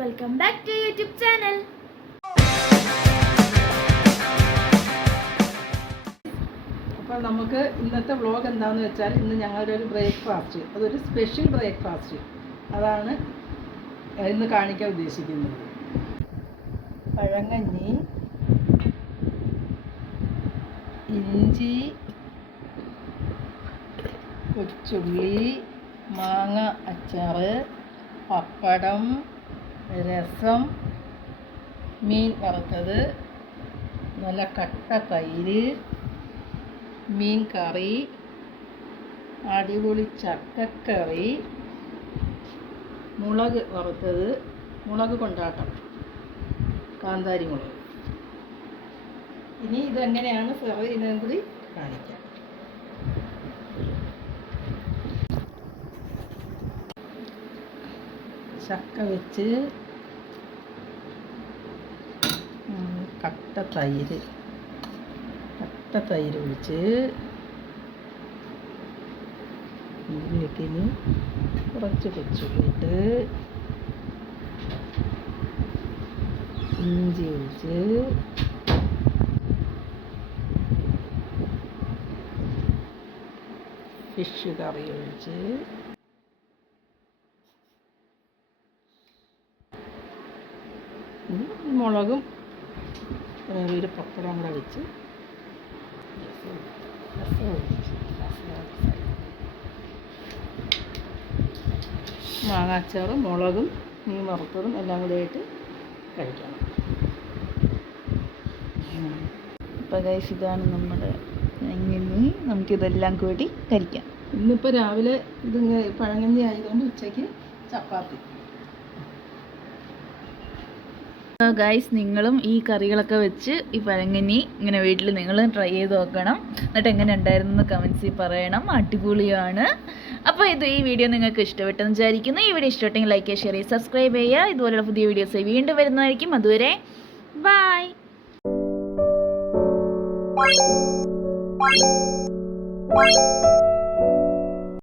welcome back to YouTube channel. അപ്പോൾ നമുക്ക് ഇന്നത്തെ വ്ളോഗ് എന്താണെന്ന് വെച്ചാൽ ഇന്ന് ഞങ്ങളുടെ ഒരു ബ്രേക്ക്ഫാസ്റ്റ്, അതൊരു സ്പെഷ്യൽ ബ്രേക്ക്ഫാസ്റ്റ്, അതാണ് ഇന്ന് കാണിക്കാൻ ഉദ്ദേശിക്കുന്നത്. പഴങ്കഞ്ഞി, ഇഞ്ചി, കൊച്ചുള്ളി, മാങ്ങ അച്ചാറ്, പപ്പടം, രസം, മീൻ വറുത്തത്, നല്ല കട്ട തൈര്, മീൻ കറി, അടിപൊളി ചക്കക്കറി, മുളക് വറുത്തത്, മുളക് കൊണ്ടാട്ടം, കാന്താരി മുളക്. ഇനി ഇതെങ്ങനെയാണ് സെർവ് ചെയ്യുന്നതെന്ന് കൂടി കാണിക്കാം. ചക്ക വെച്ച് കട്ട തൈര് ഒഴിച്ച് ഇതിലേക്ക് കുറച്ച് കൊച്ചുള്ളിട്ട് ഇഞ്ചി ഒഴിച്ച് ഫിഷ് കറി ഒഴിച്ച് മുളകും ഒരു പപ്പടം കൂടെ വെച്ച് മാങ്ങാച്ചാറും മുളകും മീൻ വറുത്തതും എല്ലാം കൂടെ ആയിട്ട് കഴിക്കണം. അപ്പോൾ ഗൈസ്, ഇതാണ് നമ്മുടെ പഴങ്കഞ്ഞി. നമുക്കിതെല്ലാം കൂടി കഴിക്കാം. ഇന്നിപ്പോൾ രാവിലെ ഇതിങ്ങനെ പഴങ്കഞ്ഞി ആയതുകൊണ്ട് ഉച്ചയ്ക്ക് ചപ്പാത്തി. ഗൈസ്, നിങ്ങളും ഈ കറികളൊക്കെ വെച്ച് ഈ പഴങ്കഞ്ഞി ഇങ്ങനെ വീട്ടിൽ നിങ്ങൾ ട്രൈ ചെയ്ത് നോക്കണം. എന്നിട്ട് എങ്ങനെ ഉണ്ടായിരുന്നു കമൻസിൽ പറയണം. അടിപൊളിയാണ്. അപ്പോൾ ഈ വീഡിയോ നിങ്ങൾക്ക് ഇഷ്ടപ്പെട്ടെന്ന് വിചാരിക്കുന്നു. ഈ വീഡിയോ ഇഷ്ടപ്പെട്ടെങ്കിൽ ലൈക്ക് ചെയ്യുക, ഷെയർ ചെയ്യുക, സബ്സ്ക്രൈബ് ചെയ്യുക. ഇതുപോലുള്ള പുതിയ വീഡിയോസ് വീണ്ടും വരുന്നതായിരിക്കും. അതുവരെ ബൈ.